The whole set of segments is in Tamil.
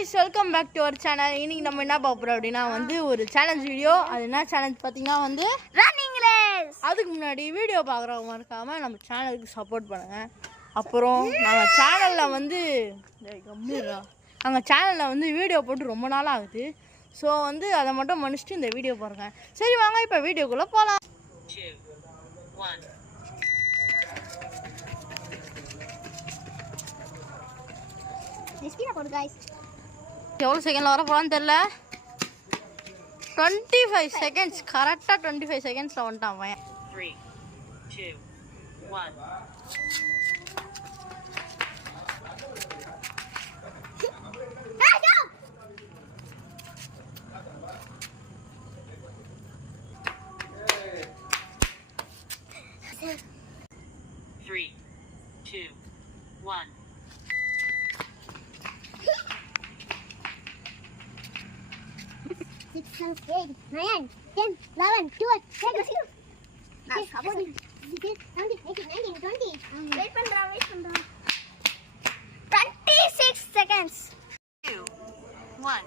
guys, welcome back to our channel. இன்னைக்கு நம்ம என்ன பார்க்க போறோம் அப்படினா வந்து ஒரு சேலஞ்ச் வீடியோ. அது என்ன சேலஞ்ச் பாத்தீங்கன்னா வந்து ரன்னிங் ரேஸ். அதுக்கு முன்னாடி வீடியோ பார்க்குறவங்க மறக்காம நம்ம சேனலுக்கு சப்போர்ட் பண்ணுங்க. அப்புறம் நம்ம சேனல்ல வந்து வீடியோ போட்டு ரொம்ப நாள் ஆகுது. ஸோ வந்து அதை மட்டும் மன்னிச்சுட்டு இந்த வீடியோ பாருங்க. சரி வாங்க இப்போ வீடியோக்குள்ளே போகலாம். 2, 1. ஸ்பீடா போடு गाइस. எவ்வளோ செகண்ட்ல வர போறான்னு தெரியல. 25 செகண்ட்ஸ் கரெக்டாக 25 செகண்ட்ஸில் வந்துட்டான் அவன். 3, 2, 1. Three, two, one. 6, 7, 8, 9, 10, 11, 12, 13, 14, 15, 16, 17, 18, 19, 20. Wait பண்றா. 26 seconds. 2, 1.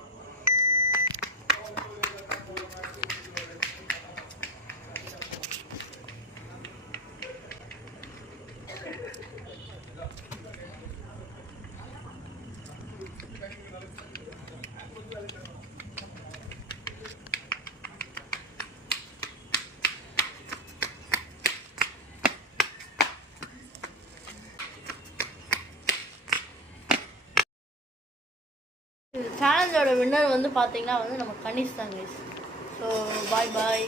சேலஞ்சோட வின்னர் வந்து பார்த்தீங்கன்னா வந்து நம்ம கனிஷ் தான் கைஸ். ஸோ பாய் பாய்.